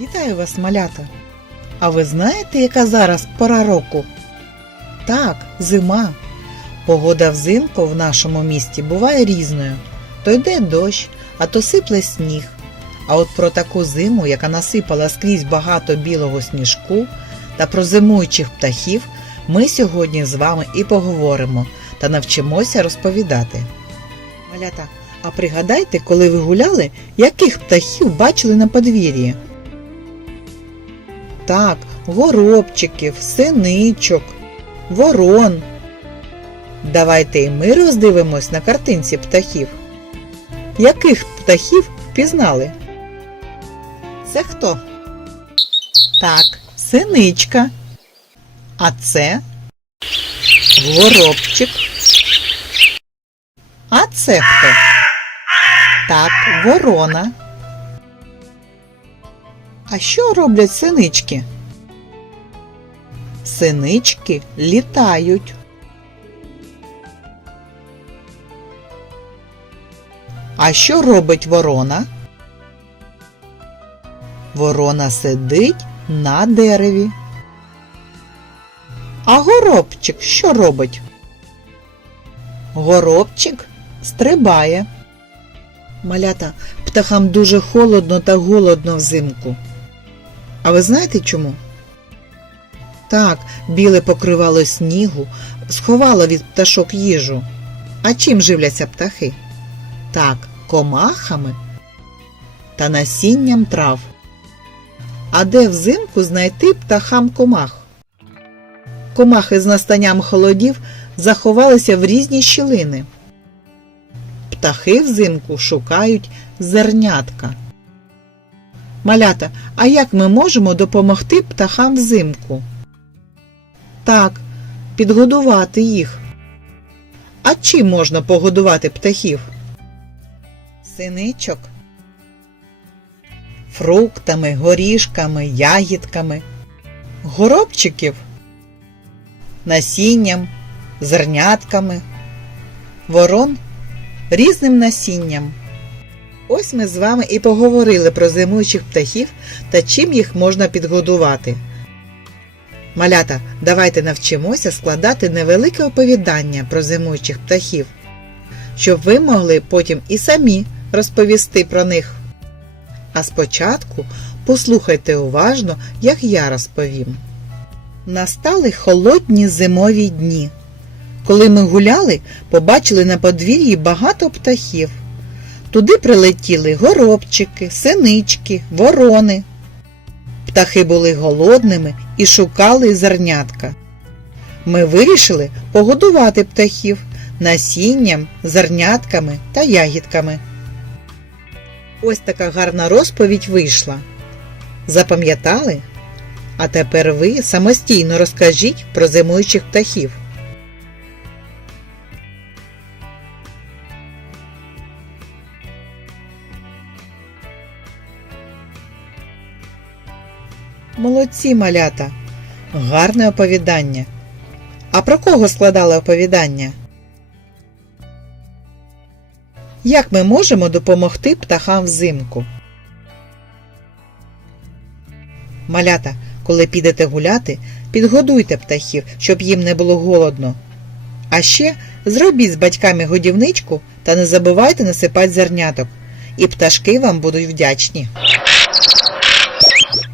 Вітаю вас, малята! А ви знаєте, яка зараз пора року? Так, зима. Погода взимку в нашому місті буває різною. То йде дощ, а то сипле сніг. А от про таку зиму, яка насипала скрізь багато білого сніжку, та про зимуючих птахів, ми сьогодні з вами і поговоримо та навчимося розповідати. Малята, а пригадайте, коли ви гуляли, яких птахів бачили на подвір'ї? Так, горобчиків, синичок, ворон. Давайте і ми роздивимось на картинці птахів. Яких птахів впізнали? Це хто? Так, синичка. А це горобчик. А це хто? Так, ворона. А що роблять синички? Синички літають. А що робить ворона? Ворона сидить на дереві. А горобчик що робить? Горобчик стрибає. Малята, птахам дуже холодно та голодно взимку. А ви знаєте чому? Так, біле покривало снігу сховало від пташок їжу. А чим живляться птахи? Так, комахами та насінням трав. А де взимку знайти птахам комах? Комахи з настанням холодів заховалися в різні щілини. Птахи взимку шукають зернятка. Малята, а як ми можемо допомогти птахам взимку? Так, підгодувати їх. А чим можна погодувати птахів? Синичок. Фруктами, горішками, ягідками, горобчиків, насінням, зернятками, ворон різним насінням. Ось ми з вами і поговорили про зимуючих птахів та чим їх можна підгодувати. Малята, давайте навчимося складати невелике оповідання про зимуючих птахів, щоб ви могли потім і самі розповісти про них. А спочатку послухайте уважно, як я розповім. Настали холодні зимові дні. Коли ми гуляли, побачили на подвір'ї багато птахів. Туди прилетіли горобчики, синички, ворони. Птахи були голодними і шукали зернятка. Ми вирішили погодувати птахів насінням, зернятками та ягідками. Ось така гарна розповідь вийшла. Запам'ятали? А тепер ви самостійно розкажіть про зимуючих птахів. Молодці малята. Гарне оповідання. А про кого складали оповідання? Як ми можемо допомогти птахам взимку? Малята, коли підете гуляти, підгодуйте птахів, щоб їм не було голодно. А ще зробіть з батьками годівничку та не забувайте насипати зерняток, і пташки вам будуть вдячні.